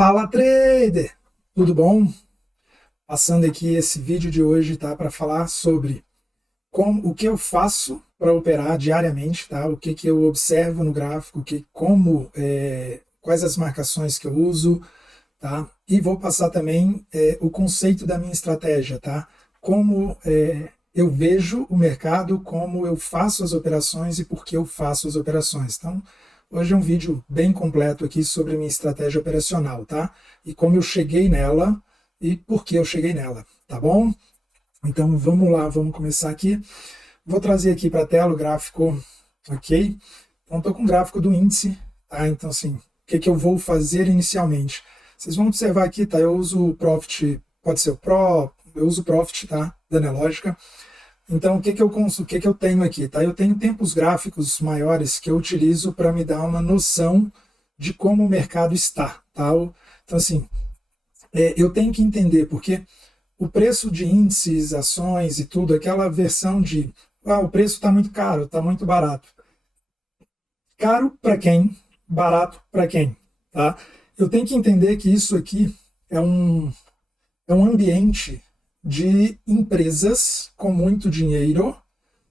Fala trader, tudo bom? Passando aqui esse vídeo de hoje, tá, para falar sobre o que eu faço para operar diariamente, tá? O que eu observo no gráfico, quais as marcações que eu uso, tá? E vou passar também o conceito da minha estratégia, tá? Eu vejo o mercado, como eu faço as operações e por que eu faço as operações. Então, hoje é um vídeo bem completo aqui sobre a minha estratégia operacional, tá? E como eu cheguei nela e por que eu cheguei nela, tá bom? Então, vamos lá, vamos começar aqui. Vou trazer aqui para a tela o gráfico, ok? Então, estou com o gráfico do índice, tá? Então, assim, o que eu vou fazer inicialmente? Vocês vão observar aqui, tá? Eu uso o Profit, pode ser o Pro, eu uso o Profit, tá? Da Nelogica. Então, o que eu tenho aqui, tá? Eu tenho tempos gráficos maiores que eu utilizo para me dar uma noção de como o mercado está, tá? Então, assim, eu tenho que entender, porque o preço de índices, ações e tudo, aquela versão de o preço está muito caro, está muito barato. Caro para quem? Barato para quem? Tá? Eu tenho que entender que isso aqui é um ambiente de empresas com muito dinheiro,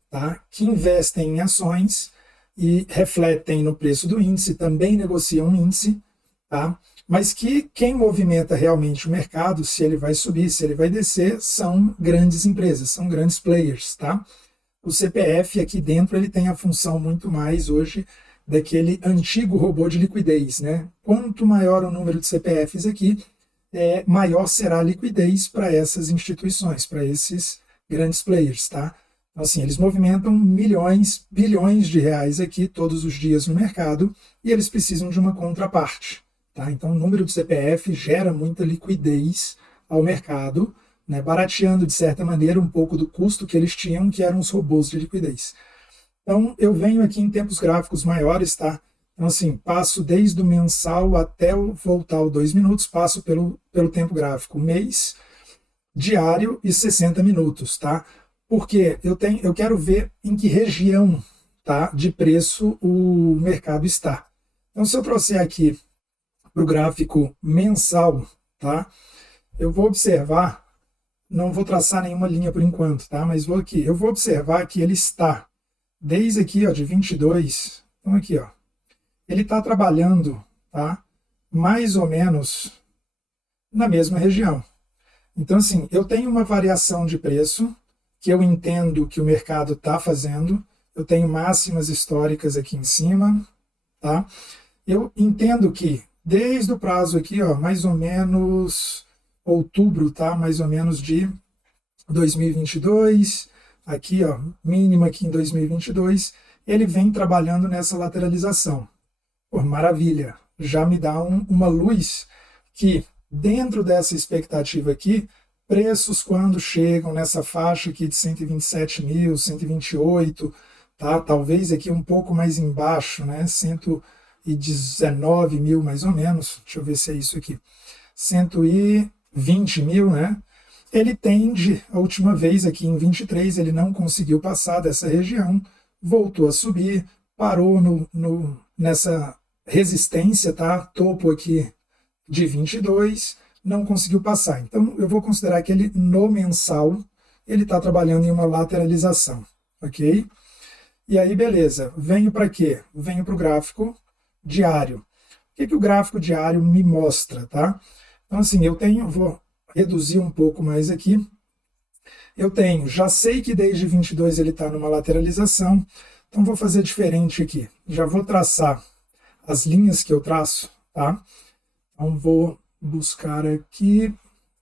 tá? Que investem em ações e refletem no preço do índice, também negociam um índice, tá? Mas que quem movimenta realmente o mercado, se ele vai subir, se ele vai descer, são grandes empresas, são grandes players, tá? O CPF aqui dentro ele tem a função muito mais hoje daquele antigo robô de liquidez, né? Quanto maior o número de CPFs aqui, maior será a liquidez para essas instituições, para esses grandes players, tá? Então, assim, eles movimentam milhões, bilhões de reais aqui todos os dias no mercado e eles precisam de uma contraparte, tá? Então, o número de CPF gera muita liquidez ao mercado, né, barateando, de certa maneira, um pouco do custo que eles tinham, que eram os robôs de liquidez. Então, eu venho aqui em tempos gráficos maiores, tá? Então, assim, passo desde o mensal até voltar ao 2 minutos, passo pelo tempo gráfico mês, diário e 60 minutos, tá? Porque eu quero ver em que região, tá, de preço o mercado está. Então, se eu trouxer aqui para o gráfico mensal, tá? Eu vou observar, não vou traçar nenhuma linha por enquanto, tá? Mas eu vou observar que ele está desde aqui, ó, de 22, então aqui, ó, ele está trabalhando, tá? Mais ou menos na mesma região. Então, assim, eu tenho uma variação de preço que eu entendo que o mercado está fazendo. Eu tenho máximas históricas aqui em cima, tá? Eu entendo que desde o prazo aqui, ó, mais ou menos outubro, tá? Mais ou menos de 2022, aqui, ó, mínima aqui em 2022, ele vem trabalhando nessa lateralização. Pô, maravilha, já me dá uma luz que dentro dessa expectativa aqui, preços quando chegam nessa faixa aqui de 127 mil, 128, tá? Talvez aqui um pouco mais embaixo, né? 119 mil mais ou menos, deixa eu ver se é isso aqui, 120 mil, né? Ele tende, a última vez aqui em 23, ele não conseguiu passar dessa região, voltou a subir, parou nessa resistência, tá? Topo aqui de 22, não conseguiu passar. Então, eu vou considerar que ele, no mensal, ele está trabalhando em uma lateralização, ok? E aí, beleza. Venho para quê? Venho para o gráfico diário. O que o gráfico diário me mostra, tá? Então, assim, vou reduzir um pouco mais aqui. Já sei que desde 22 ele está numa lateralização, então vou fazer diferente aqui. Já vou traçar as linhas que eu traço, tá? Então vou buscar aqui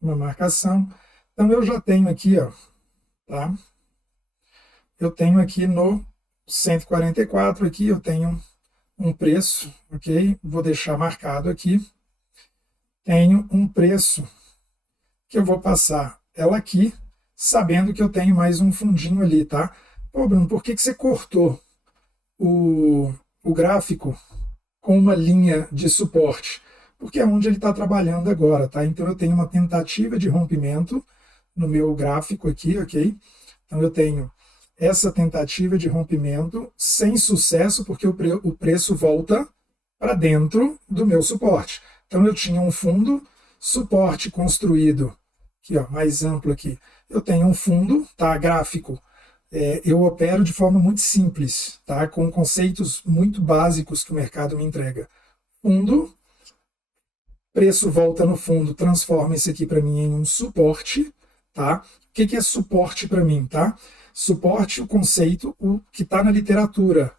uma marcação. Então eu já tenho aqui, ó, tá? Eu tenho aqui no 144 aqui, eu tenho um preço, ok? Vou deixar marcado aqui. Tenho um preço que eu vou passar ela aqui, sabendo que eu tenho mais um fundinho ali, tá? Pô, Bruno, por que você cortou o gráfico com uma linha de suporte? Porque é onde ele está trabalhando agora, tá? Então eu tenho uma tentativa de rompimento no meu gráfico aqui, ok? Então eu tenho essa tentativa de rompimento sem sucesso, porque o preço volta para dentro do meu suporte. Então eu tinha um fundo, suporte construído, aqui ó, mais amplo aqui. Eu tenho um fundo, tá, gráfico. Eu opero de forma muito simples, tá, com conceitos muito básicos que o mercado me entrega. Fundo, preço volta no fundo, transforma isso aqui para mim em um suporte, tá? O que é suporte para mim, tá? Suporte, o conceito, o que está na literatura,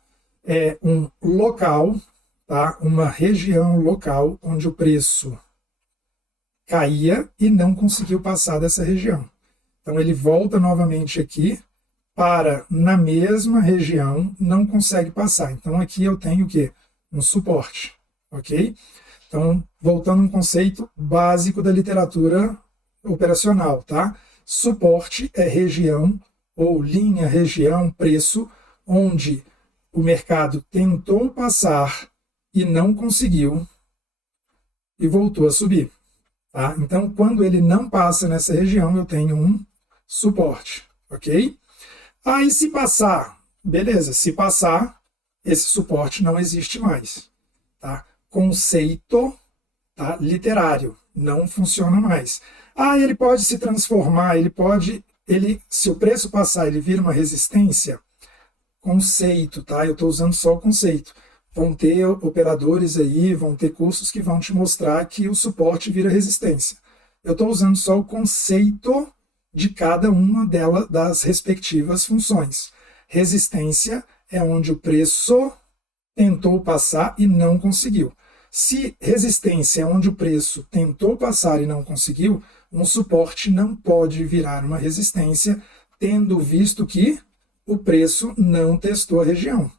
é um local, tá? Uma região local onde o preço caía e não conseguiu passar dessa região. Então ele volta novamente aqui, para na mesma região, não consegue passar. Então aqui eu tenho o quê? Um suporte, ok? Então, voltando a um conceito básico da literatura operacional, tá? Suporte é região ou linha, região, preço, onde o mercado tentou passar e não conseguiu e voltou a subir, tá? Então, quando ele não passa nessa região, eu tenho um suporte, ok? Aí, se passar, beleza, se passar, esse suporte não existe mais, tá? Conceito, tá, literário, não funciona mais. Ele pode se transformar, se o preço passar, ele vira uma resistência. Conceito, tá? Eu estou usando só o conceito. Vão ter operadores aí, vão ter cursos que vão te mostrar que o suporte vira resistência. Eu estou usando só o conceito de cada uma das respectivas funções. Resistência é onde o preço tentou passar e não conseguiu. Se resistência é onde o preço tentou passar e não conseguiu, um suporte não pode virar uma resistência, tendo visto que o preço não testou a região.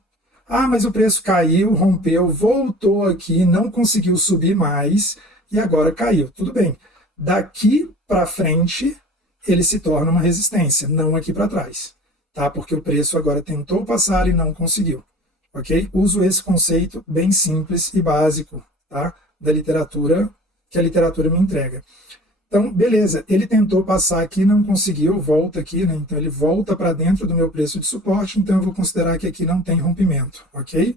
Mas o preço caiu, rompeu, voltou aqui, não conseguiu subir mais e agora caiu. Tudo bem. Daqui para frente, ele se torna uma resistência, não aqui para trás, tá? Porque o preço agora tentou passar e não conseguiu. Ok? Uso esse conceito bem simples e básico, tá? Da literatura, que a literatura me entrega. Então, beleza, ele tentou passar aqui, não conseguiu, volta aqui, né? Então ele volta para dentro do meu preço de suporte, então eu vou considerar que aqui não tem rompimento, ok?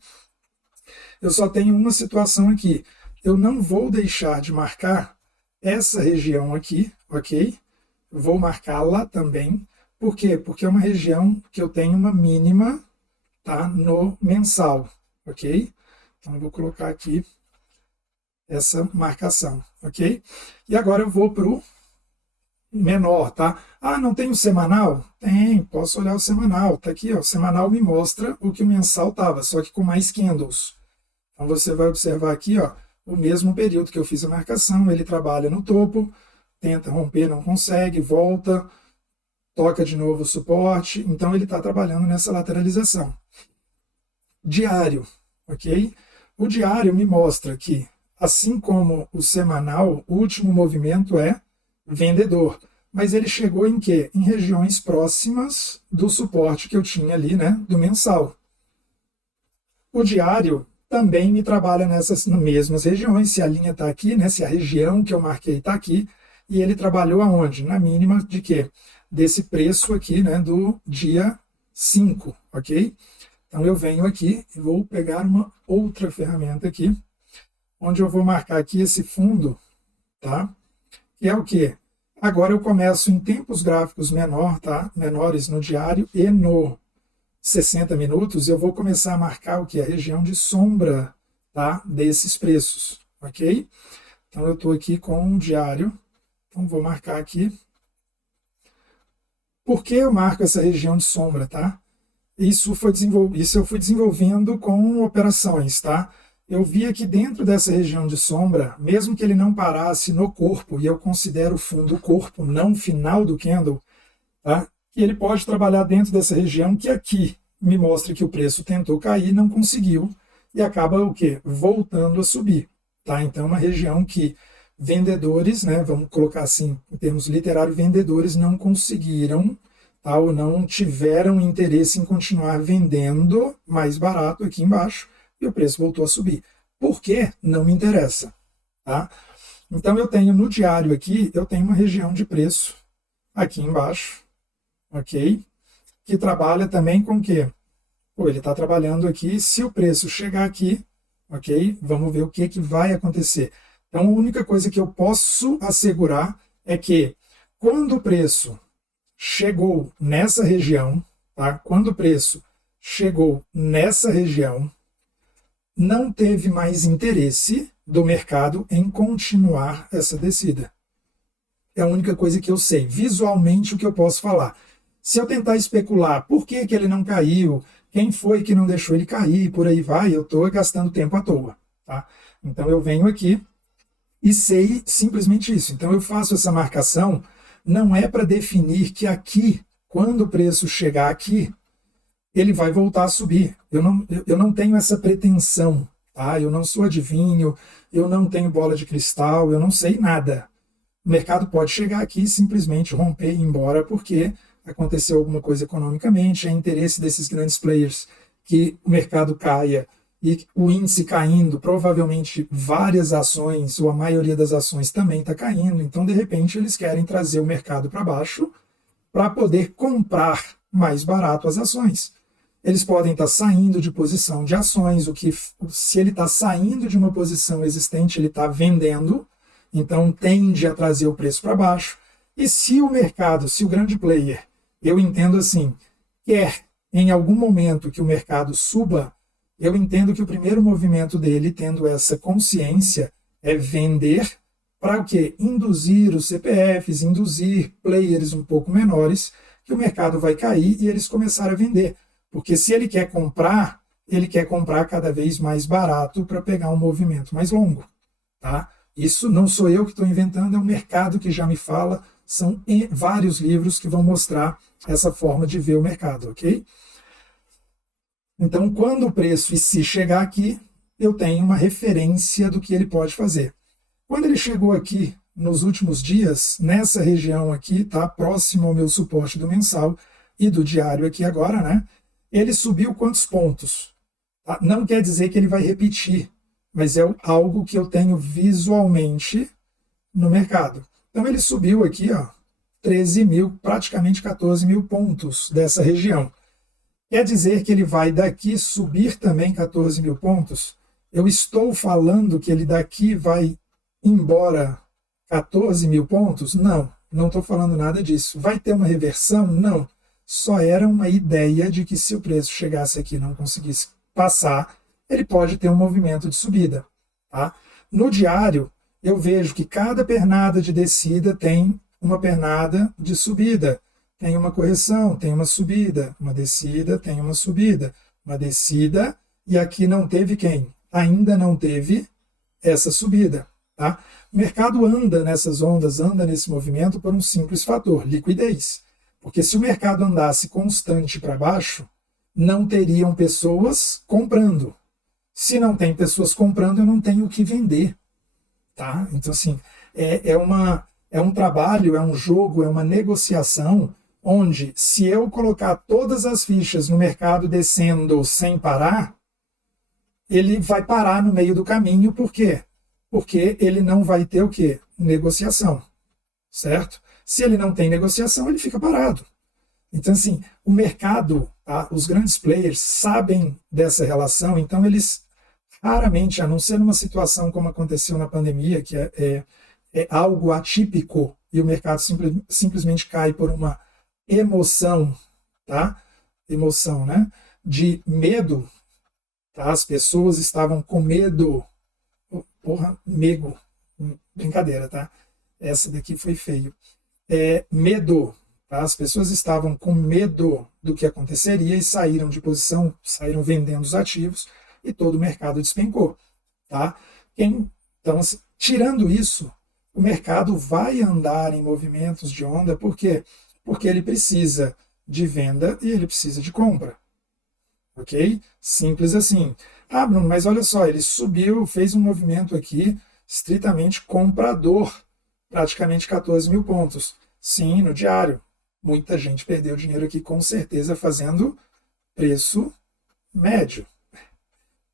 Eu só tenho uma situação aqui. Eu não vou deixar de marcar essa região aqui, ok? Vou marcá-la também. Por quê? Porque é uma região que eu tenho uma mínima, tá, no mensal, ok? Então eu vou colocar aqui essa marcação, ok? E agora eu vou para o menor, tá? Não tem o semanal? Tem, posso olhar o semanal, tá aqui, ó, o semanal me mostra o que o mensal estava, só que com mais candles. Então você vai observar aqui, ó, o mesmo período que eu fiz a marcação, ele trabalha no topo, tenta romper, não consegue, volta, toca de novo o suporte, então ele está trabalhando nessa lateralização. Diário, ok? O diário me mostra que, assim como o semanal, o último movimento é vendedor. Mas ele chegou em quê? Em regiões próximas do suporte que eu tinha ali, né, do mensal. O diário também me trabalha nessas mesmas regiões, se a linha está aqui, né, se a região que eu marquei está aqui, e ele trabalhou aonde? Na mínima de quê? Desse preço aqui, né, do dia 5, ok? Então eu venho aqui e vou pegar uma outra ferramenta aqui, onde eu vou marcar aqui esse fundo, tá? Que é o quê? Agora eu começo em tempos gráficos menores no diário e no 60 minutos, eu vou começar a marcar o que? A região de sombra, tá? Desses preços, ok? Então eu estou aqui com um diário, então vou marcar aqui. Por que eu marco essa região de sombra, tá? Isso eu fui desenvolvendo com operações, tá? Eu via que dentro dessa região de sombra, mesmo que ele não parasse no corpo, e eu considero o fundo o corpo, não o final do candle, tá? E ele pode trabalhar dentro dessa região que aqui me mostra que o preço tentou cair, não conseguiu, e acaba o quê? Voltando a subir, tá? Então, uma região que vendedores, né, vamos colocar assim, em termos literários, vendedores não conseguiram, tá? Ou não tiveram interesse em continuar vendendo mais barato aqui embaixo, e o preço voltou a subir. Por quê? Não me interessa, tá? Então, eu tenho no diário aqui, eu tenho uma região de preço aqui embaixo, ok? Que trabalha também com o quê? Ele está trabalhando aqui, se o preço chegar aqui, ok? Vamos ver o que vai acontecer. Então, a única coisa que eu posso assegurar é que quando o preço chegou nessa região, tá? Quando o preço chegou nessa região, não teve mais interesse do mercado em continuar essa descida. É a única coisa que eu sei. Visualmente, o que eu posso falar. Se eu tentar especular por que ele não caiu, quem foi que não deixou ele cair, por aí vai, eu estou gastando tempo à toa. Tá? Então, eu venho aqui e sei simplesmente isso. Então, eu faço essa marcação, não é para definir que aqui, quando o preço chegar aqui, ele vai voltar a subir. Eu não tenho essa pretensão. Tá? Eu não sou adivinho, eu não tenho bola de cristal, eu não sei nada. O mercado pode chegar aqui e simplesmente romper e ir embora porque aconteceu alguma coisa economicamente, é interesse desses grandes players que o mercado caia e o índice caindo, provavelmente várias ações, ou a maioria das ações também está caindo, então de repente eles querem trazer o mercado para baixo para poder comprar mais barato as ações. Eles podem estar saindo de posição de ações, o que se ele está saindo de uma posição existente, ele está vendendo, então tende a trazer o preço para baixo. E se o mercado, se o grande player, eu entendo assim, quer em algum momento que o mercado suba, eu entendo que o primeiro movimento dele, tendo essa consciência, é vender para o quê? Induzir os CPFs, induzir players um pouco menores, que o mercado vai cair e eles começarem a vender. Porque se ele quer comprar cada vez mais barato para pegar um movimento mais longo. Tá? Isso não sou eu que estou inventando, é o mercado que já me fala, são vários livros que vão mostrar essa forma de ver o mercado, ok? Então, quando o preço se chegar aqui, eu tenho uma referência do que ele pode fazer. Quando ele chegou aqui, nos últimos dias, nessa região aqui, tá próximo ao meu suporte do mensal e do diário aqui agora, né? Ele subiu quantos pontos? Tá? Não quer dizer que ele vai repetir, mas é algo que eu tenho visualmente no mercado. Então ele subiu aqui, ó, 13 mil, praticamente 14 mil pontos dessa região. Quer dizer que ele vai daqui subir também 14 mil pontos? Eu estou falando que ele daqui vai embora 14 mil pontos? Não, não estou falando nada disso. Vai ter uma reversão? Não. Só era uma ideia de que se o preço chegasse aqui e não conseguisse passar, ele pode ter um movimento de subida. Tá? No diário, eu vejo que cada pernada de descida tem uma pernada de subida. Tem uma correção, tem uma subida, uma descida, tem uma subida, uma descida, e aqui não teve quem? Ainda não teve essa subida. Tá? O mercado anda nessas ondas, anda nesse movimento por um simples fator, liquidez. Porque se o mercado andasse constante para baixo, não teriam pessoas comprando. Se não tem pessoas comprando, eu não tenho o que vender. Tá? Então, assim, é um trabalho, é um jogo, é uma negociação onde, se eu colocar todas as fichas no mercado descendo sem parar, ele vai parar no meio do caminho. Por quê? Porque ele não vai ter o quê? Negociação. Certo? Se ele não tem negociação, ele fica parado. Então, assim, o mercado, tá? Os grandes players sabem dessa relação, então eles raramente, a não ser numa situação como aconteceu na pandemia, que é algo atípico e o mercado simplesmente cai por uma emoção, tá? Emoção, né? De medo, tá? As pessoas estavam com medo. Porra, medo. Brincadeira, tá? Essa daqui foi feio. Medo. Tá? As pessoas estavam com medo do que aconteceria e saíram de posição, saíram vendendo os ativos e todo o mercado despencou. Tá? Então, assim, tirando isso, o mercado vai andar em movimentos de onda, por quê? Porque ele precisa de venda e ele precisa de compra. Ok? Simples assim. Ah, Bruno, mas olha só, ele subiu, fez um movimento aqui estritamente comprador, praticamente 14 mil pontos. Sim, no diário. Muita gente perdeu dinheiro aqui, com certeza, fazendo preço médio.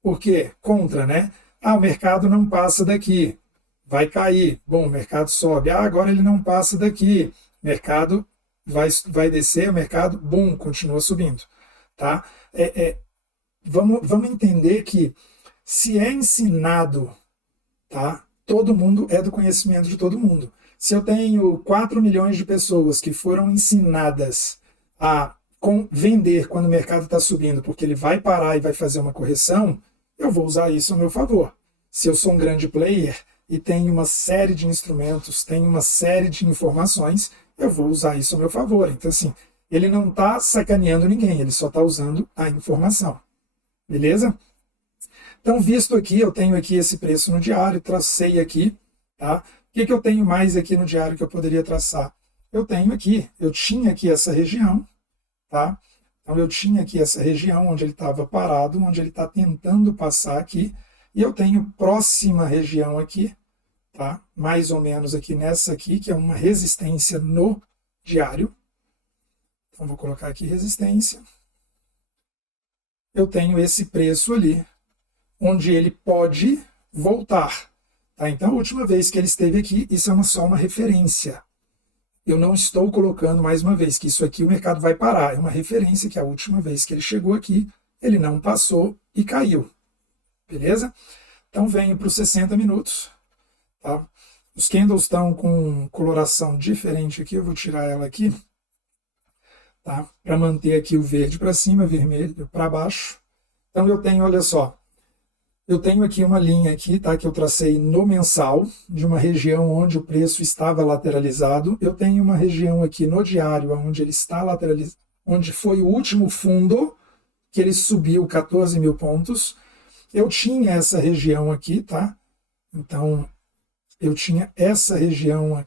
Por quê? Contra, né? Ah, o mercado não passa daqui, vai cair. Bom, o mercado sobe. Ah, agora ele não passa daqui. O mercado vai descer, o mercado, bum, continua subindo. Tá? Vamos entender que se é ensinado, tá? todo mundo é do conhecimento de todo mundo. Se eu tenho 4 milhões de pessoas que foram ensinadas a vender quando o mercado está subindo, porque ele vai parar e vai fazer uma correção, eu vou usar isso a meu favor. Se eu sou um grande player e tenho uma série de instrumentos, tenho uma série de informações, eu vou usar isso a meu favor. Então, assim, ele não está sacaneando ninguém, ele só está usando a informação. Beleza? Então, visto aqui, eu tenho aqui esse preço no diário, tracei aqui, tá? O que eu tenho mais aqui no diário que eu poderia traçar? Eu tinha aqui essa região, tá? Então, eu tinha aqui essa região onde ele estava parado, onde ele está tentando passar aqui, e eu tenho próxima região aqui, tá? Mais ou menos aqui nessa aqui, que é uma resistência no diário. Então, vou colocar aqui resistência. Eu tenho esse preço ali, onde ele pode voltar. Tá? Então, a última vez que ele esteve aqui, isso é só uma referência. Eu não estou colocando, mais uma vez, que isso aqui o mercado vai parar. É uma referência que a última vez que ele chegou aqui, ele não passou e caiu. Beleza? Então, venho para os 60 minutos. Tá? Os candles estão com coloração diferente aqui. Eu vou tirar ela aqui. Tá? Para manter aqui o verde para cima, vermelho para baixo. Então, eu tenho, olha só. Eu tenho aqui uma linha aqui, tá, que eu tracei no mensal, de uma região onde o preço estava lateralizado. Eu tenho uma região aqui no diário, onde ele está lateralizado, onde foi o último fundo, que ele subiu 14 mil pontos. Eu tinha essa região aqui, tá? Então, eu tinha essa região,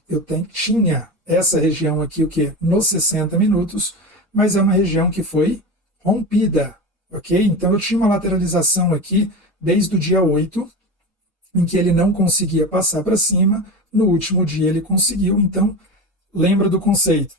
tinha essa região aqui, o quê? Nos 60 minutos, mas é uma região que foi rompida, ok? Então, eu tinha uma lateralização aqui, desde o dia 8, em que ele não conseguia passar para cima, no último dia ele conseguiu. Então, lembra do conceito.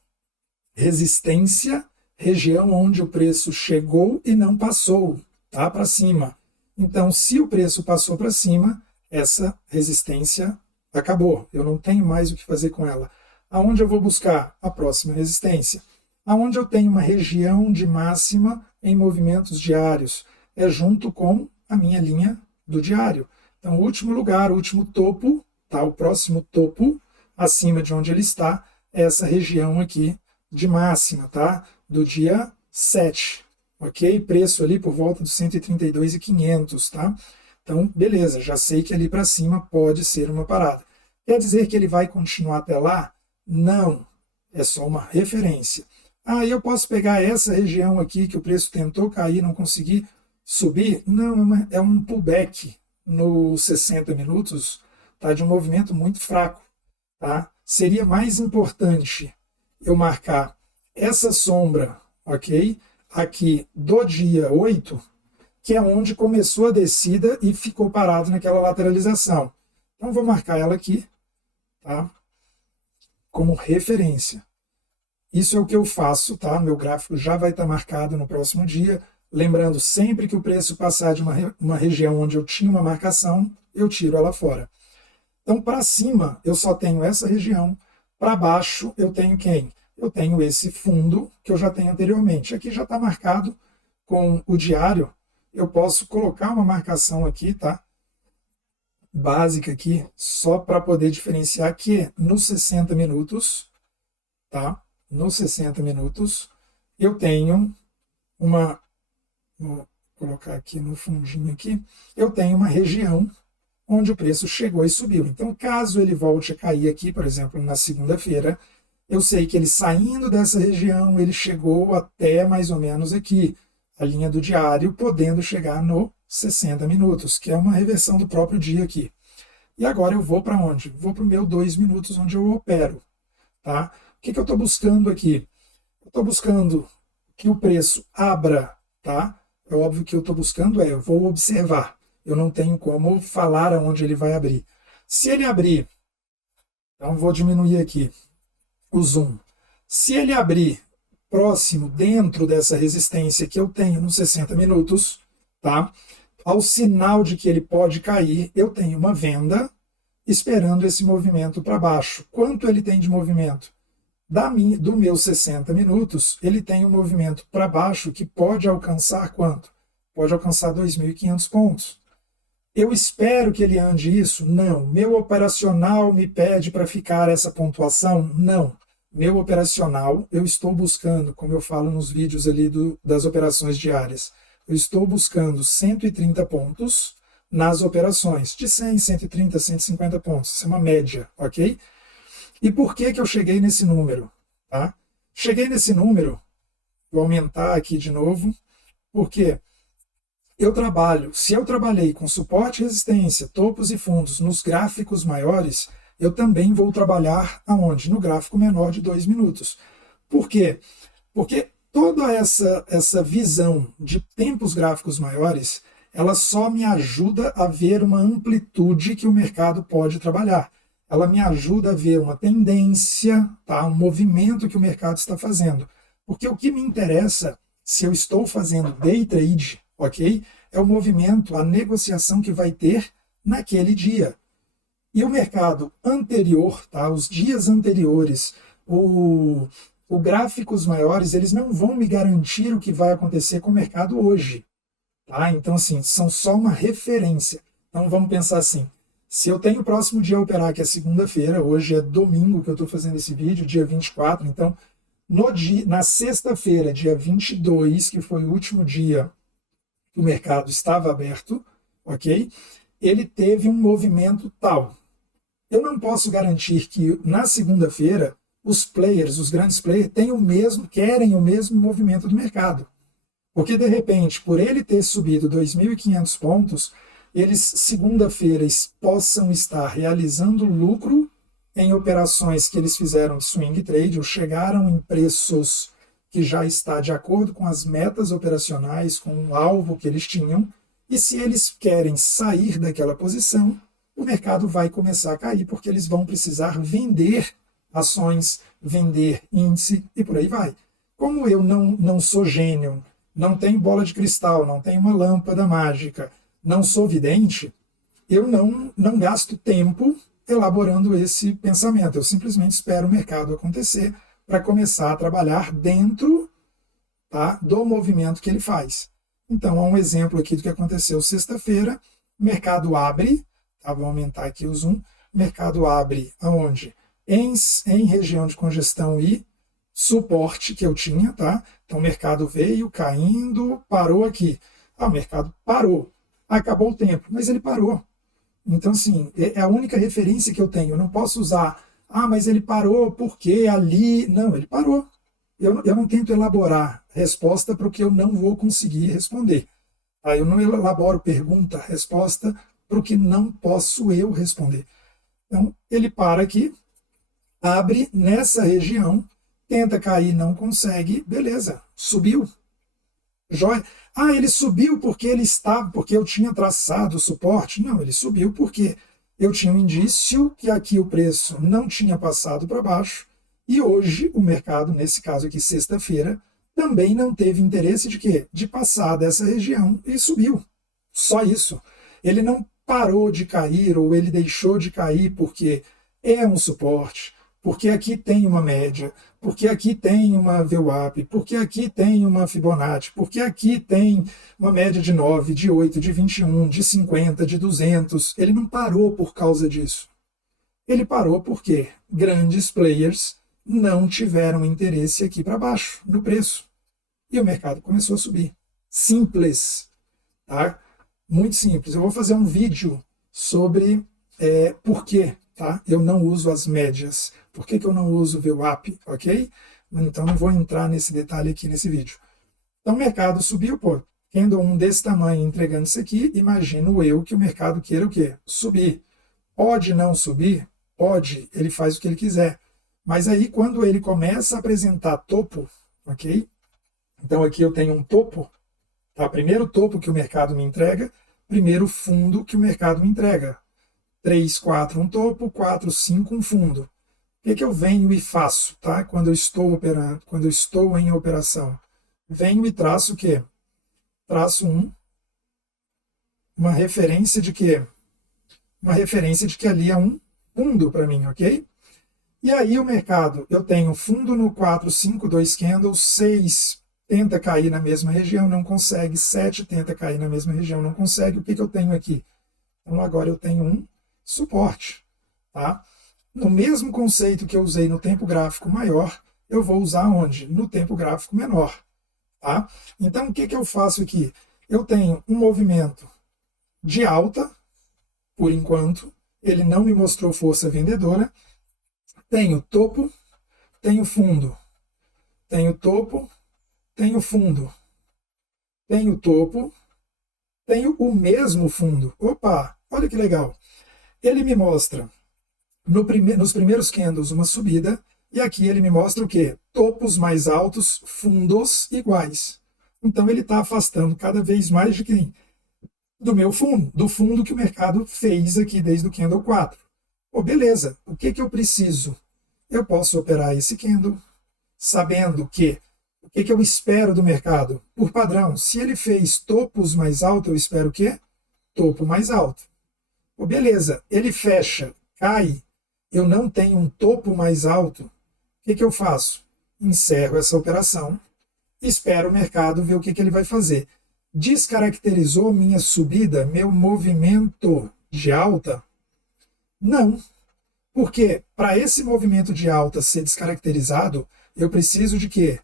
Resistência, região onde o preço chegou e não passou, tá? Para cima. Então, se o preço passou para cima, essa resistência acabou. Eu não tenho mais o que fazer com ela. Aonde eu vou buscar? A próxima resistência. Aonde eu tenho uma região de máxima em movimentos diários? É junto com a minha linha do diário. Então, o último lugar, o último topo, tá? O próximo topo, acima de onde ele está, é essa região aqui de máxima, tá? Do dia 7, ok? Preço ali por volta dos 132.500, tá? Então, beleza, já sei que ali para cima pode ser uma parada. Quer dizer que ele vai continuar até lá? Não, é só uma referência. Ah, eu posso pegar essa região aqui que o preço tentou cair, não consegui subir? Não, é um pullback nos 60 minutos, tá? De um movimento muito fraco, tá? Seria mais importante eu marcar essa sombra, ok? Aqui do dia 8, que é onde começou a descida e ficou parado naquela lateralização. Então, vou marcar ela aqui, tá? Como referência. Isso é o que eu faço, tá? Meu gráfico já vai estar marcado no próximo dia. Lembrando, sempre que o preço passar de uma região onde eu tinha uma marcação, eu tiro ela fora. Então, para cima, eu só tenho essa região. Para baixo, eu tenho quem? Eu tenho esse fundo que eu já tenho anteriormente. Aqui já está marcado com o diário. Eu posso colocar uma marcação aqui, tá? Básica aqui, só para poder diferenciar que nos 60 minutos, tá? Nos 60 minutos, eu tenho uma... Vou colocar aqui no fundinho aqui. Eu tenho uma região onde o preço chegou e subiu. Então, caso ele volte a cair aqui, por exemplo, na segunda-feira, eu sei que ele saindo dessa região, ele chegou até mais ou menos aqui, a linha do diário, podendo chegar no 60 minutos, que é uma reversão do próprio dia aqui. E agora eu vou para onde? Vou para o meu 2 minutos, onde eu opero. Tá? O que eu estou buscando aqui? Eu estou buscando que o preço abra, tá? É óbvio que eu estou buscando eu vou observar. Eu não tenho como falar aonde ele vai abrir. Se ele abrir, então vou diminuir aqui o zoom. Se ele abrir próximo, dentro dessa resistência que eu tenho nos 60 minutos, tá? Ao sinal de que ele pode cair, eu tenho uma venda esperando esse movimento para baixo. Quanto ele tem de movimento? Do meu 60 minutos, ele tem um movimento para baixo que pode alcançar quanto? Pode alcançar 2.500 pontos. Eu espero que ele ande isso? Não. Meu operacional me pede para ficar essa pontuação? Não. Meu operacional, eu estou buscando, como eu falo nos vídeos ali das operações diárias, eu estou buscando 130 pontos nas operações, de 100, 130, 150 pontos. Isso é uma média, ok? E por que eu cheguei nesse número? Tá? Cheguei nesse número, vou aumentar aqui de novo, porque se eu trabalhei com suporte e resistência, topos e fundos nos gráficos maiores, eu também vou trabalhar aonde? No gráfico menor de 2 minutos. Por quê? Porque toda essa visão de tempos gráficos maiores, ela só me ajuda a ver uma amplitude que o mercado pode trabalhar. Ela me ajuda a ver uma tendência, tá? Um movimento que o mercado está fazendo. Porque o que me interessa, se eu estou fazendo day trade, ok? É o movimento, a negociação que vai ter naquele dia. E o mercado anterior, tá? Os dias anteriores, o gráficos maiores, eles não vão me garantir o que vai acontecer com o mercado hoje. Tá? Então, assim, são só uma referência. Então, vamos pensar assim, se eu tenho o próximo dia a operar, que é segunda-feira, hoje é domingo que eu estou fazendo esse vídeo, dia 24, então, na sexta-feira, dia 22, que foi o último dia que o mercado estava aberto, ok? Ele teve um movimento tal. Eu não posso garantir que na segunda-feira os players, os grandes players, querem o mesmo movimento do mercado. Porque, de repente, por ele ter subido 2.500 pontos, eles, segunda-feira, possam estar realizando lucro em operações que eles fizeram de swing trade, ou chegaram em preços que já está de acordo com as metas operacionais, com o alvo que eles tinham, e se eles querem sair daquela posição, o mercado vai começar a cair, porque eles vão precisar vender ações, vender índice e por aí vai. Como eu não sou gênio, não tenho bola de cristal, não tenho uma lâmpada mágica, não sou vidente, eu não gasto tempo elaborando esse pensamento. Eu simplesmente espero o mercado acontecer para começar a trabalhar dentro, tá, do movimento que ele faz. Então, há um exemplo aqui do que aconteceu sexta-feira. O mercado abre, tá, vou aumentar aqui o zoom, o mercado abre aonde? Em região de congestão e suporte que eu tinha, tá? Então o mercado veio caindo, parou aqui. O mercado parou. Acabou o tempo, mas ele parou. Então, assim, é a única referência que eu tenho. Eu não posso usar, mas ele parou porque ali. Não, ele parou. Eu não tento elaborar resposta para o que eu não vou conseguir responder. Tá? Eu não elaboro pergunta, resposta para o que não posso eu responder. Então, ele para aqui, abre nessa região, tenta cair, não consegue, beleza, subiu. Joia. Ele subiu porque eu tinha traçado o suporte. Não, ele subiu porque eu tinha um indício que aqui o preço não tinha passado para baixo e hoje o mercado, nesse caso aqui, sexta-feira, também não teve interesse de quê? De passar dessa região e subiu. Só isso. Ele não parou de cair ou ele deixou de cair porque é um suporte, porque aqui tem uma média, porque aqui tem uma VWAP, porque aqui tem uma Fibonacci, porque aqui tem uma média de 9, de 8, de 21, de 50, de 200. Ele não parou por causa disso. Ele parou porque grandes players não tiveram interesse aqui para baixo, no preço. E o mercado começou a subir. Simples. Tá? Muito simples. Eu vou fazer um vídeo sobre por quê, tá? Eu não uso as médias. Por que eu não uso o VWAP, ok? Então não vou entrar nesse detalhe aqui nesse vídeo. Então o mercado subiu, candle 1 desse tamanho entregando isso aqui, imagino eu que o mercado queira o quê? Subir. Pode não subir? Pode, ele faz o que ele quiser. Mas aí quando ele começa a apresentar topo, ok? Então aqui eu tenho um topo, tá? Primeiro topo que o mercado me entrega, primeiro fundo que o mercado me entrega. 3, 4 um topo, 4, 5 um fundo. O que eu venho e faço, tá? Quando eu estou operando, quando eu estou em operação? Venho e traço o quê? Traço uma referência de quê? Uma referência de que ali é um fundo para mim, ok? E aí o mercado, eu tenho fundo no 4, 5, 2 candles, 6 tenta cair na mesma região, não consegue, 7 tenta cair na mesma região, não consegue. O que eu tenho aqui? Então agora eu tenho um suporte. Tá? No mesmo conceito que eu usei no tempo gráfico maior, eu vou usar onde? No tempo gráfico menor. Tá? Então o que, que eu faço aqui? Eu tenho um movimento de alta, por enquanto, ele não me mostrou força vendedora. Tenho topo, tenho fundo, tenho topo, tenho fundo, tenho topo, tenho o mesmo fundo. Opa, olha que legal. Ele me mostra nos primeiros candles uma subida, e aqui ele me mostra o quê? Topos mais altos, fundos iguais. Então ele está afastando cada vez mais de quem? Do meu fundo, do fundo que o mercado fez aqui desde o candle 4. Pô, beleza, o que, que eu preciso? Eu posso operar esse candle, sabendo que o que, que eu espero do mercado? Por padrão, se ele fez topos mais altos, eu espero o quê? Topo mais alto. Pô, beleza, ele fecha, cai, eu não tenho um topo mais alto, o que, que eu faço? Encerro essa operação, espero o mercado ver o que, que ele vai fazer. Descaracterizou minha subida, meu movimento de alta? Não. Porque para esse movimento de alta ser descaracterizado, eu preciso de quê?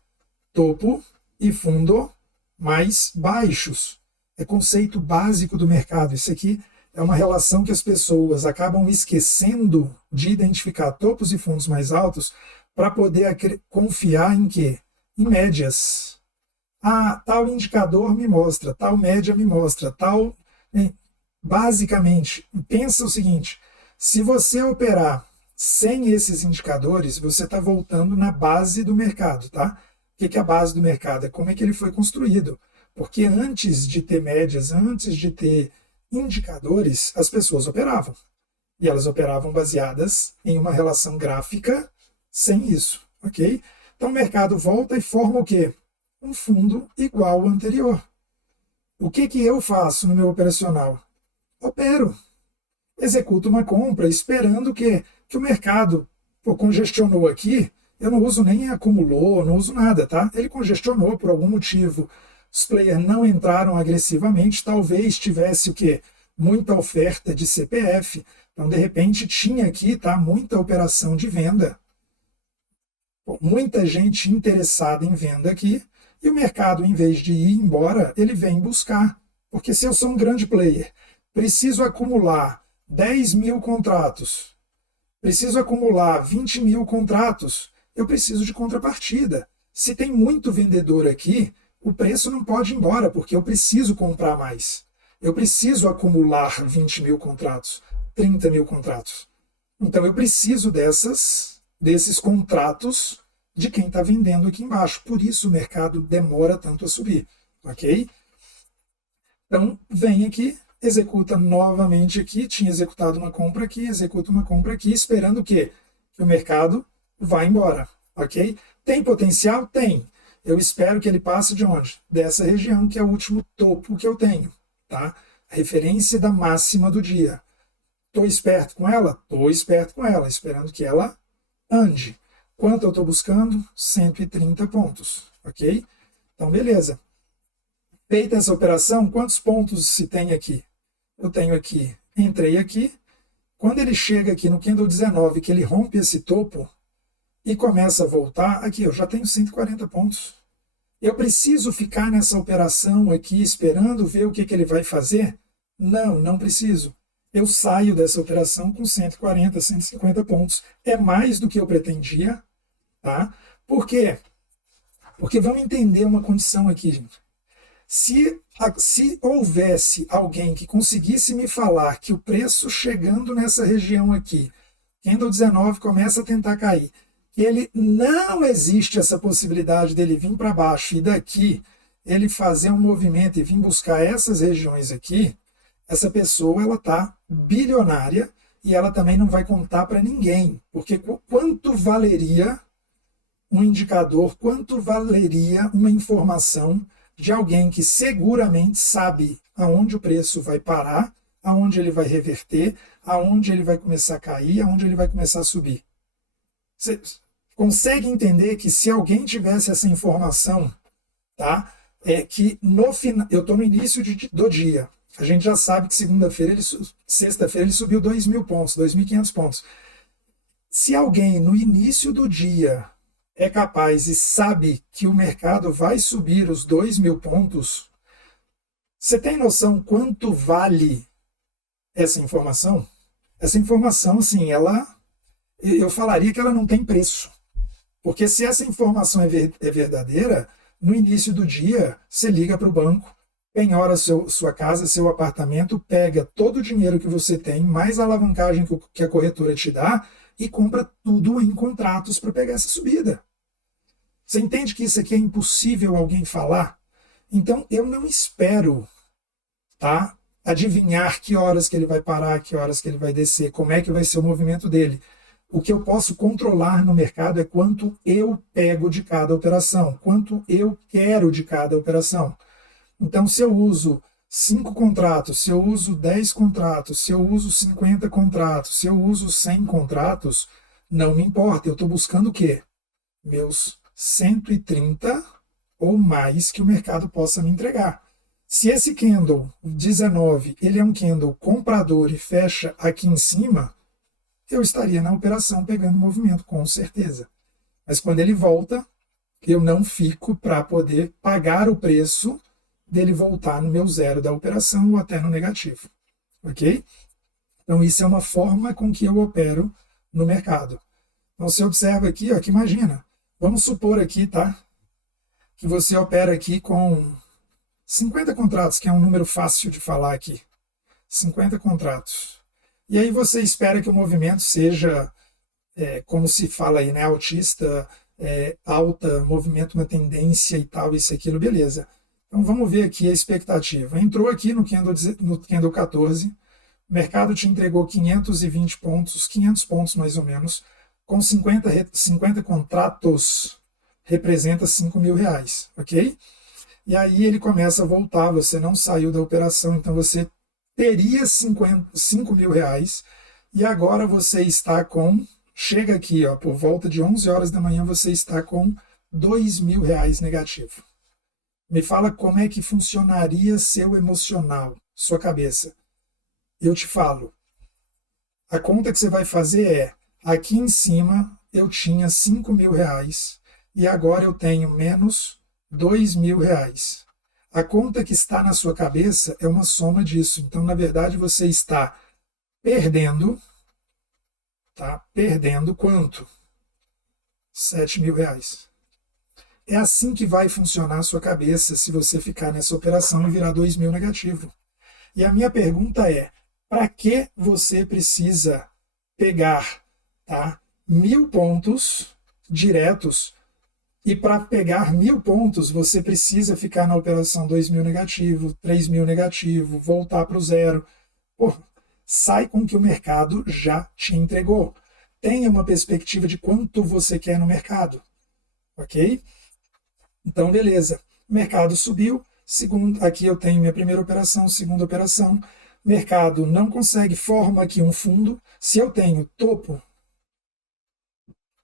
Topo e fundo mais baixos. É conceito básico do mercado. Isso aqui é uma relação que as pessoas acabam esquecendo de identificar topos e fundos mais altos para poder confiar em quê? Em médias. Ah, tal indicador me mostra, tal média me mostra, tal... Basicamente, pensa o seguinte, se você operar sem esses indicadores, você está voltando na base do mercado, tá? O que é a base do mercado? É como é que ele foi construído. Porque antes de ter médias, antes de ter indicadores, as pessoas operavam. E elas operavam baseadas em uma relação gráfica sem isso, ok? Então o mercado volta e forma o quê? Um fundo igual ao anterior. O que, que eu faço no meu operacional? Opero. Executo uma compra esperando que o mercado congestionou aqui. Eu não uso nem acumulou, não uso nada, tá? Ele congestionou por algum motivo. Os players não entraram agressivamente, talvez tivesse o quê? Muita oferta de CPF. Então, de repente, tinha aqui, tá? Muita operação de venda. Muita gente interessada em venda aqui. E o mercado, em vez de ir embora, ele vem buscar. Porque se eu sou um grande player, preciso acumular 10 mil contratos, preciso acumular 20 mil contratos, eu preciso de contrapartida. Se tem muito vendedor aqui, o preço não pode ir embora, porque eu preciso comprar mais. Eu preciso acumular 20 mil contratos, 30 mil contratos. Então eu preciso desses contratos de quem está vendendo aqui embaixo. Por isso o mercado demora tanto a subir. Ok? Então vem aqui, executa novamente aqui, tinha executado uma compra aqui, executa uma compra aqui, esperando o quê? Que o mercado vá embora. Ok? Tem potencial? Tem. Eu espero que ele passe de onde? Dessa região, que é o último topo que eu tenho. Tá? Referência da máxima do dia. Estou esperto com ela? Estou esperto com ela, esperando que ela ande. Quanto eu estou buscando? 130 pontos. Ok? Então, beleza. Feita essa operação, quantos pontos se tem aqui? Eu tenho aqui, entrei aqui. Quando ele chega aqui no candle 19, que ele rompe esse topo e começa a voltar, aqui eu já tenho 140 pontos. Eu preciso ficar nessa operação aqui esperando ver o que, que ele vai fazer? Não, não preciso. Eu saio dessa operação com 140, 150 pontos. É mais do que eu pretendia. Tá? Por quê? Porque vamos entender uma condição aqui, gente. Se houvesse alguém que conseguisse me falar que o preço chegando nessa região aqui, candle 19 começa a tentar cair, que ele não existe essa possibilidade dele vir para baixo e daqui ele fazer um movimento e vir buscar essas regiões aqui, essa pessoa ela está bilionária e ela também não vai contar para ninguém, porque quanto valeria um indicador, quanto valeria uma informação de alguém que seguramente sabe aonde o preço vai parar, aonde ele vai reverter, aonde ele vai começar a cair, aonde ele vai começar a subir. Você consegue entender que se alguém tivesse essa informação, tá? É que no final, eu estou no início do dia, A gente já sabe que sexta-feira ele subiu 2.000 pontos, 2.500 pontos. Se alguém no início do dia é capaz e sabe que o mercado vai subir os 2.000 pontos, você tem noção quanto vale essa informação? Essa informação, assim, eu falaria que ela não tem preço. Porque se essa informação é verdadeira, no início do dia, você liga para o banco, penhora sua casa, seu apartamento, pega todo o dinheiro que você tem, mais a alavancagem que a corretora te dá, e compra tudo em contratos para pegar essa subida. Você entende que isso aqui é impossível alguém falar? Então, eu não espero, tá, adivinhar que horas que ele vai parar, que horas que ele vai descer, como é que vai ser o movimento dele. O que eu posso controlar no mercado é quanto eu pego de cada operação, quanto eu quero de cada operação. Então, se eu uso 5 contratos, se eu uso 10 contratos, se eu uso 50 contratos, se eu uso 100 contratos, não me importa. Eu estou buscando o quê? Meus 130 ou mais que o mercado possa me entregar. Se esse candle 19 ele é um candle comprador e fecha aqui em cima, eu estaria na operação pegando movimento, com certeza. Mas quando ele volta, eu não fico para poder pagar o preço dele voltar no meu zero da operação ou até no negativo. Ok? Então, isso é uma forma com que eu opero no mercado. Então, você observa aqui, ó, que imagina, vamos supor aqui, tá? Que você opera aqui com 50 contratos, que é um número fácil de falar aqui. 50 contratos. E aí você espera que o movimento seja, como se fala aí, né, altista, alta, movimento, uma tendência e tal, isso e aquilo, beleza. Então vamos ver aqui a expectativa. Entrou aqui no candle 14, o mercado te entregou 520 pontos, 500 pontos mais ou menos, com 50 contratos, representa R$5.000, ok? E aí ele começa a voltar, você não saiu da operação, então você teria R$5.000, e agora você está com, chega aqui, ó, por volta de 11 horas da manhã, você está com R$2.000 negativo. Me fala como é que funcionaria seu emocional, sua cabeça. Eu te falo, a conta que você vai fazer é, aqui em cima eu tinha R$5.000 e agora eu tenho menos R$2.000. A conta que está na sua cabeça é uma soma disso. Então, na verdade, você está perdendo, tá? Perdendo quanto? R$7.000. É assim que vai funcionar a sua cabeça se você ficar nessa operação e virar 2.000 negativo. E a minha pergunta é, para que você precisa pegar, tá, 1.000 pontos diretos, e para pegar 1.000 pontos você precisa ficar na operação 2.000 negativo, 3.000 negativo, voltar para o zero. Pô, sai com o que o mercado já te entregou. Tenha uma perspectiva de quanto você quer no mercado. Ok? Então, beleza. Mercado subiu. Aqui eu tenho minha primeira operação, segunda operação. Mercado não consegue, forma aqui um fundo. Se eu tenho topo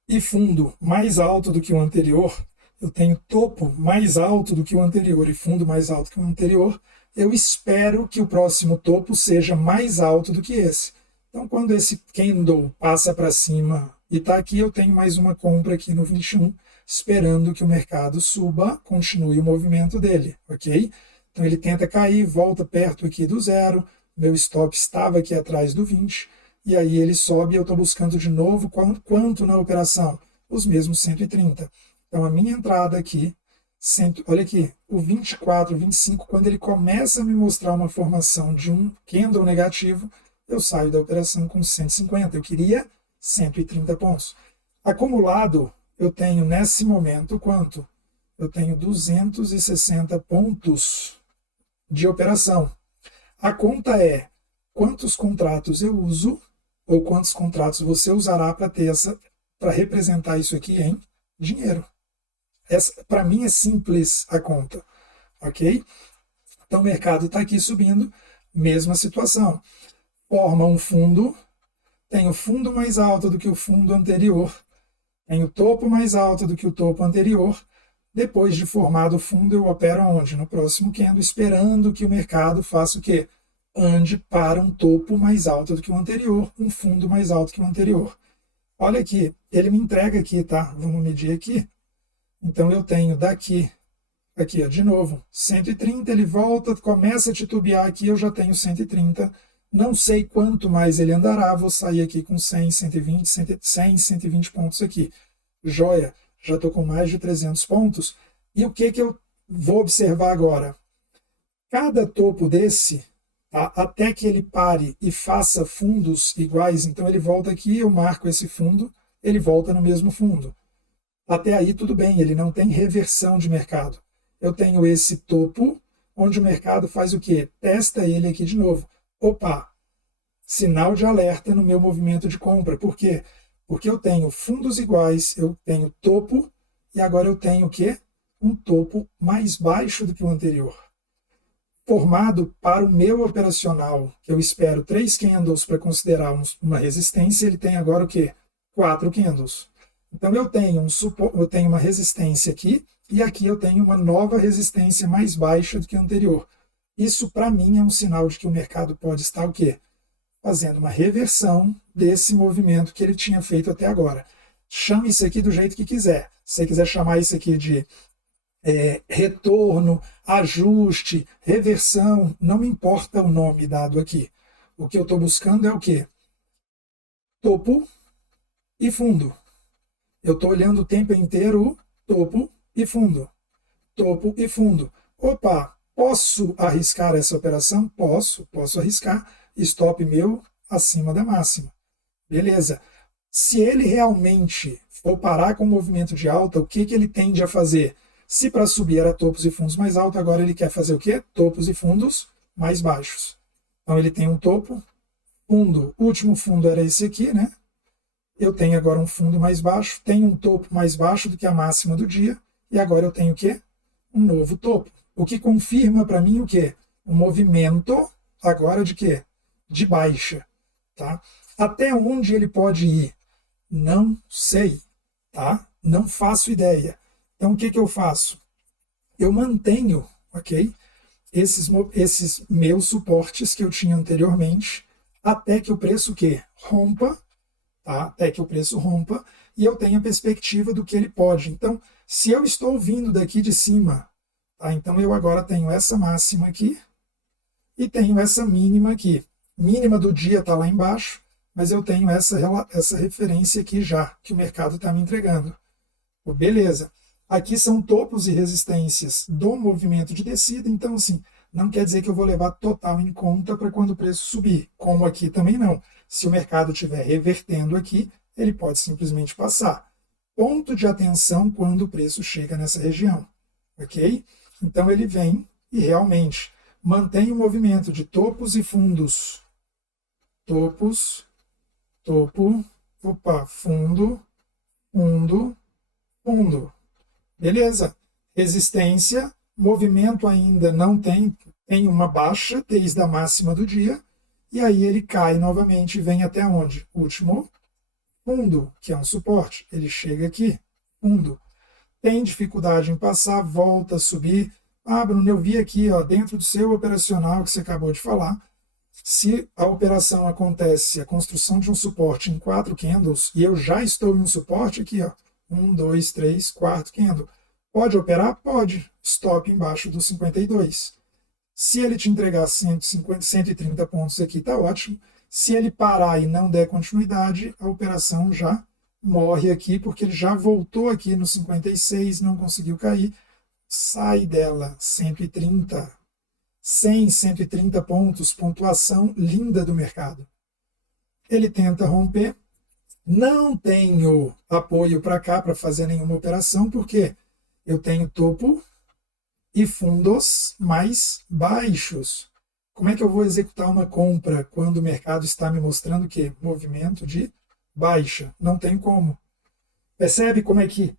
e fundo mais alto do que o anterior, eu tenho topo mais alto do que o anterior e fundo mais alto que o anterior, eu espero que o próximo topo seja mais alto do que esse. Então, quando esse candle passa para cima e está aqui, eu tenho mais uma compra aqui no 21, esperando que o mercado suba, continue o movimento dele, ok? Então ele tenta cair, volta perto aqui do zero, meu stop estava aqui atrás do 20, e aí ele sobe e eu estou buscando de novo quanto na operação? Os mesmos 130. Então a minha entrada aqui, olha aqui, o 24, 25, quando ele começa a me mostrar uma formação de um candle negativo, eu saio da operação com 150. Eu queria 130 pontos. Acumulado, eu tenho nesse momento quanto? Eu tenho 260 pontos de operação. A conta é quantos contratos eu uso ou quantos contratos você usará para representar isso aqui em dinheiro. Para mim é simples a conta, ok? Então o mercado está aqui subindo, mesma situação. Forma um fundo, tem o fundo mais alto do que o fundo anterior, tem o topo mais alto do que o topo anterior. Depois de formado o fundo, eu opero onde? No próximo candle, esperando que o mercado faça o quê? ande para um topo mais alto do que o anterior, um fundo mais alto que o anterior. Olha aqui, ele me entrega aqui, tá? Vamos medir aqui. Então eu tenho daqui, aqui, ó, de novo, 130, ele volta, começa a titubear aqui, eu já tenho 130. Não sei quanto mais ele andará, vou sair aqui com 100, 120, 100, 120 pontos aqui. Joia, já estou com mais de 300 pontos. E o que eu vou observar agora? Cada topo desse, tá, até que ele pare e faça fundos iguais, então ele volta aqui, eu marco esse fundo, ele volta no mesmo fundo. Até aí tudo bem, ele não tem reversão de mercado. Eu tenho esse topo, onde o mercado faz o quê? Testa ele aqui de novo. Opa, sinal de alerta no meu movimento de compra. Por quê? Porque eu tenho fundos iguais, eu tenho topo, e agora eu tenho o quê? Um topo mais baixo do que o anterior. Formado para o meu operacional, que eu espero 3 candles para considerar uma resistência, ele tem agora o quê? 4 candles. Então eu tenho eu tenho uma resistência aqui, e aqui eu tenho uma nova resistência mais baixa do que a anterior. Isso, para mim, é um sinal de que o mercado pode estar o quê? Fazendo uma reversão desse movimento que ele tinha feito até agora. Chame isso aqui do jeito que quiser. Se você quiser chamar isso aqui de retorno, ajuste, reversão, não me importa o nome dado aqui. O que eu estou buscando é o quê? Topo e fundo. Eu estou olhando o tempo inteiro topo e fundo. Topo e fundo. Opa, posso arriscar essa operação? Posso arriscar. Stop meu acima da máxima. Beleza. Se ele realmente for parar com o movimento de alta, o que ele tende a fazer? Se para subir era topos e fundos mais altos, agora ele quer fazer o quê? Topos e fundos mais baixos. Então ele tem um topo, fundo, o último fundo era esse aqui, né? Eu tenho agora um fundo mais baixo, tenho um topo mais baixo do que a máxima do dia, e agora eu tenho o quê? Um novo topo. O que confirma para mim o quê? Um movimento agora de quê? De baixa, tá? Até onde ele pode ir? Não sei, tá? Não faço ideia. Então o que eu faço? Eu mantenho, ok? Esses meus suportes que eu tinha anteriormente, até que o preço o quê? Rompa, tá? Até que o preço rompa, e eu tenho a perspectiva do que ele pode. Então, se eu estou vindo daqui de cima, tá? Então eu agora tenho essa máxima aqui e tenho essa mínima aqui. Mínima do dia está lá embaixo, mas eu tenho essa referência aqui já, que o mercado está me entregando. Beleza. Aqui são topos e resistências do movimento de descida, então assim, não quer dizer que eu vou levar total em conta para quando o preço subir, como aqui também não. Se o mercado estiver revertendo aqui, ele pode simplesmente passar. Ponto de atenção quando o preço chega nessa região, ok? Então ele vem e realmente mantém o movimento de topos e fundos. Topos, topo, opa, fundo, fundo, fundo. Beleza. Resistência, movimento ainda não tem uma baixa desde a máxima do dia, e aí ele cai novamente e vem até onde? Último fundo, que é um suporte. Ele chega aqui, fundo. Tem dificuldade em passar, volta a subir. Ah, Bruno, eu vi aqui, ó, dentro do seu operacional que você acabou de falar, se a operação acontece, a construção de um suporte em 4 candles, e eu já estou em um suporte aqui, ó, 1, 2, 3, 4 candle. Pode operar? Pode. Stop embaixo do 52. Se ele te entregar 150, 130 pontos aqui, está ótimo. Se ele parar e não der continuidade, a operação já morre aqui, porque ele já voltou aqui no 56, não conseguiu cair. Sai dela, 130. 100, 130 pontos, pontuação linda do mercado. Ele tenta romper. Não tenho apoio para cá para fazer nenhuma operação, porque eu tenho topo e fundos mais baixos. Como é que eu vou executar uma compra quando o mercado está me mostrando que movimento de baixa? Não tem como. Percebe como é que,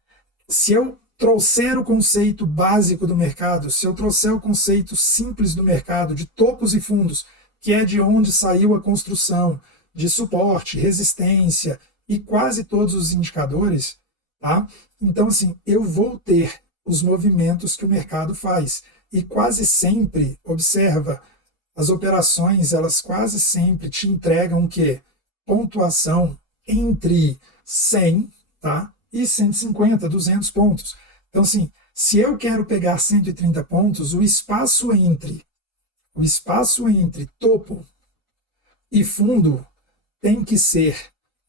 se eu trouxer o conceito básico do mercado, se eu trouxer o conceito simples do mercado, de topos e fundos, que é de onde saiu a construção de suporte, resistência e quase todos os indicadores, tá? Então, assim, eu vou ter os movimentos que o mercado faz. E quase sempre, observa, as operações, elas quase sempre te entregam o quê? Pontuação entre 100, tá? E 150, 200 pontos. Então, assim, se eu quero pegar 130 pontos, o espaço entre topo e fundo tem que ser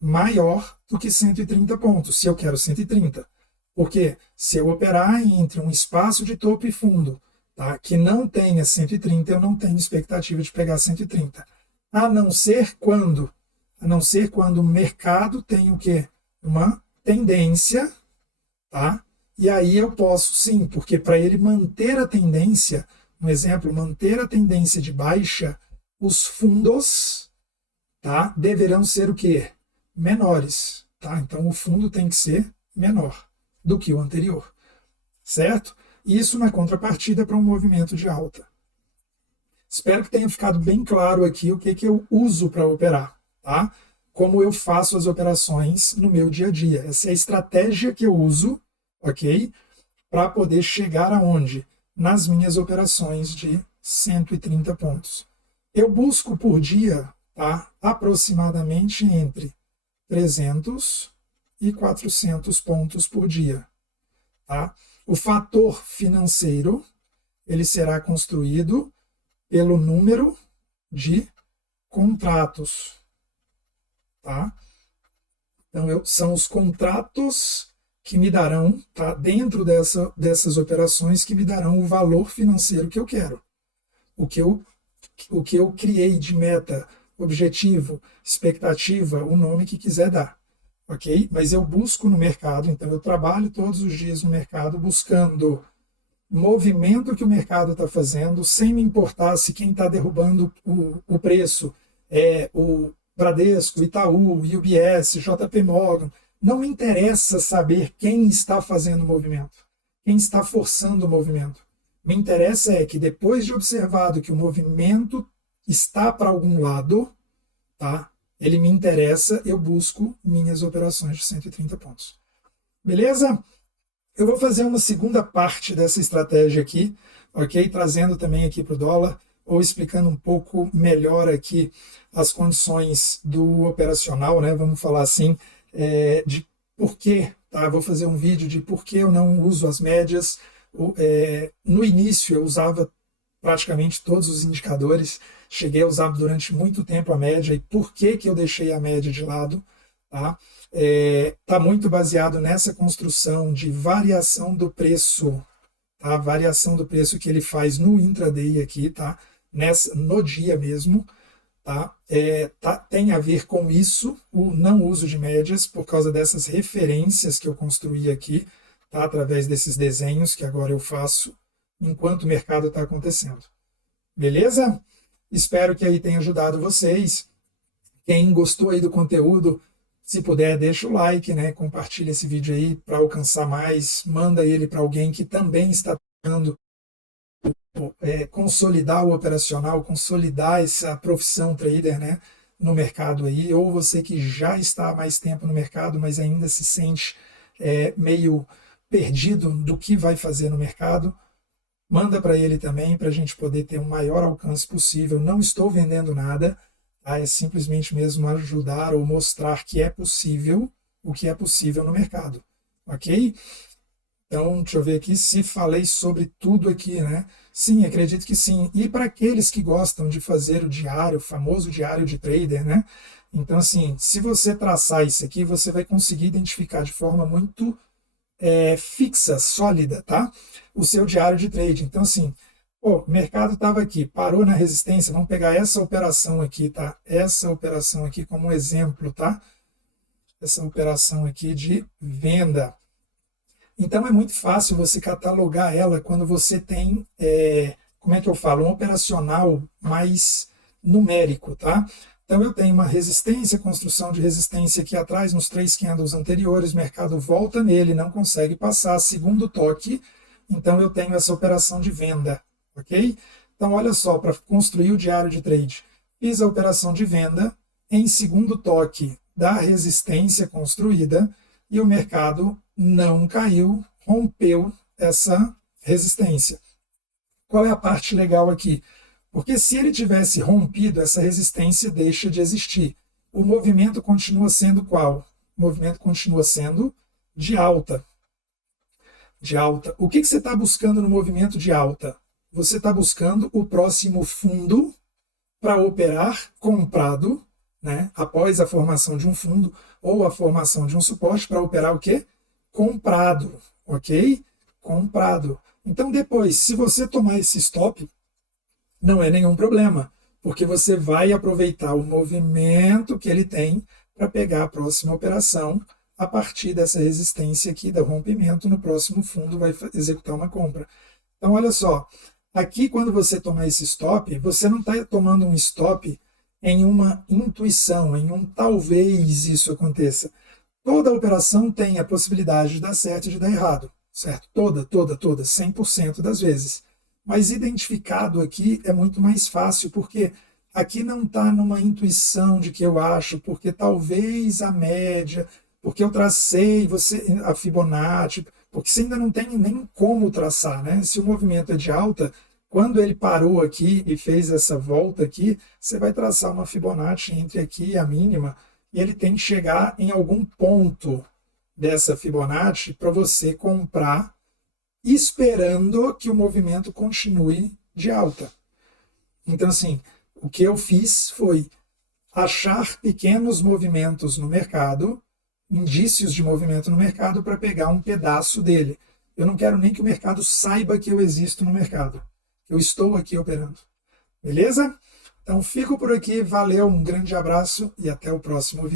maior do que 130 pontos, se eu quero 130. Porque se eu operar entre um espaço de topo e fundo, tá, que não tenha 130, eu não tenho expectativa de pegar 130. A não ser quando o mercado tem o quê? Uma tendência, tá? E aí eu posso sim, porque para ele manter a tendência, um exemplo, manter a tendência de baixa, os fundos, tá, deverão ser o quê? Menores, tá? Então o fundo tem que ser menor do que o anterior, certo? Isso na contrapartida para um movimento de alta. Espero que tenha ficado bem claro aqui o que eu uso para operar, tá? Como eu faço as operações no meu dia a dia. Essa é a estratégia que eu uso, ok? Para poder chegar aonde? Nas minhas operações de 130 pontos. Eu busco por dia, tá, aproximadamente entre 300 e 400 pontos por dia. Tá? O fator financeiro ele será construído pelo número de contratos. Tá? Então, são os contratos que me darão, tá, dentro dessas operações, que me darão o valor financeiro que eu quero. O que eu criei de meta, objetivo, expectativa, o nome que quiser dar. Ok? Mas eu busco no mercado, então eu trabalho todos os dias no mercado buscando movimento que o mercado está fazendo, sem me importar se quem está derrubando o preço é o Bradesco, Itaú, UBS, JP Morgan. Não me interessa saber quem está fazendo o movimento, quem está forçando o movimento. Me interessa é que depois de observado que o movimento está para algum lado, tá? Ele me interessa, eu busco minhas operações de 130 pontos. Beleza? Eu vou fazer uma segunda parte dessa estratégia aqui, ok? Trazendo também aqui para o dólar, ou explicando um pouco melhor aqui as condições do operacional, né? Vamos falar assim, de por quê, tá? Vou fazer um vídeo de por que eu não uso as médias. No início eu usava praticamente todos os indicadores, cheguei a usar durante muito tempo a média, e por que eu deixei a média de lado? Tá? Tá muito baseado nessa construção de variação do preço, tá? Variação do preço que ele faz no intraday aqui, tá? No dia mesmo, tá? Tem a ver com isso, o não uso de médias, por causa dessas referências que eu construí aqui, tá? Através desses desenhos que agora eu faço enquanto o mercado está acontecendo. Beleza? Espero que aí tenha ajudado vocês. Quem gostou aí do conteúdo, se puder, deixa o like, né? Compartilha esse vídeo aí para alcançar mais. Manda ele para alguém que também está tentando consolidar o operacional, consolidar essa profissão trader, né? No mercado aí. Ou você que já está há mais tempo no mercado, mas ainda se sente meio perdido do que vai fazer no mercado. Manda para ele também, para a gente poder ter um maior alcance possível. Não estou vendendo nada, tá? É simplesmente mesmo ajudar ou mostrar que é possível o que é possível no mercado, ok? Então, deixa eu ver aqui se falei sobre tudo aqui, né? Sim, acredito que sim. E para aqueles que gostam de fazer o diário, o famoso diário de trader, né? Então, assim, se você traçar isso aqui, você vai conseguir identificar de forma muito fixa, sólida, tá? O seu diário de trade. Então, assim, o mercado estava aqui, parou na resistência, vamos pegar essa operação aqui, tá? Essa operação aqui como um exemplo, tá? Essa operação aqui de venda. Então, é muito fácil você catalogar ela quando você tem, como é que eu falo, um operacional mais numérico, tá? Então, eu tenho uma resistência, construção de resistência aqui atrás, nos 3 candles anteriores, o mercado volta nele, não consegue passar, segundo toque, então eu tenho essa operação de venda, ok? Então, olha só, para construir o diário de trade, fiz a operação de venda em segundo toque da resistência construída e o mercado não caiu, rompeu essa resistência. Qual é a parte legal aqui? Porque se ele tivesse rompido, essa resistência deixa de existir. O movimento continua sendo qual? O movimento continua sendo de alta. De alta. O que você está buscando no movimento de alta? Você está buscando o próximo fundo para operar comprado, né, após a formação de um fundo ou a formação de um suporte, para operar o quê? Comprado, ok? Comprado. Então depois, se você tomar esse stop, não é nenhum problema, porque você vai aproveitar o movimento que ele tem para pegar a próxima operação a partir dessa resistência aqui, do rompimento, no próximo fundo vai executar uma compra. Então olha só, aqui quando você tomar esse stop, você não está tomando um stop em uma intuição, em um talvez isso aconteça. Toda operação tem a possibilidade de dar certo e de dar errado, certo? Toda, 100% das vezes. Mas identificado aqui é muito mais fácil, porque aqui não está numa intuição de que eu acho, porque talvez a média, porque eu tracei a Fibonacci, porque você ainda não tem nem como traçar, né? Se o movimento é de alta, quando ele parou aqui e fez essa volta aqui, você vai traçar uma Fibonacci entre aqui e a mínima, e ele tem que chegar em algum ponto dessa Fibonacci para você comprar, esperando que o movimento continue de alta. Então, assim, o que eu fiz foi achar pequenos movimentos no mercado, indícios de movimento no mercado, para pegar um pedaço dele. Eu não quero nem que o mercado saiba que eu existo no mercado. Eu estou aqui operando. Beleza? Então, fico por aqui. Valeu, um grande abraço e até o próximo vídeo.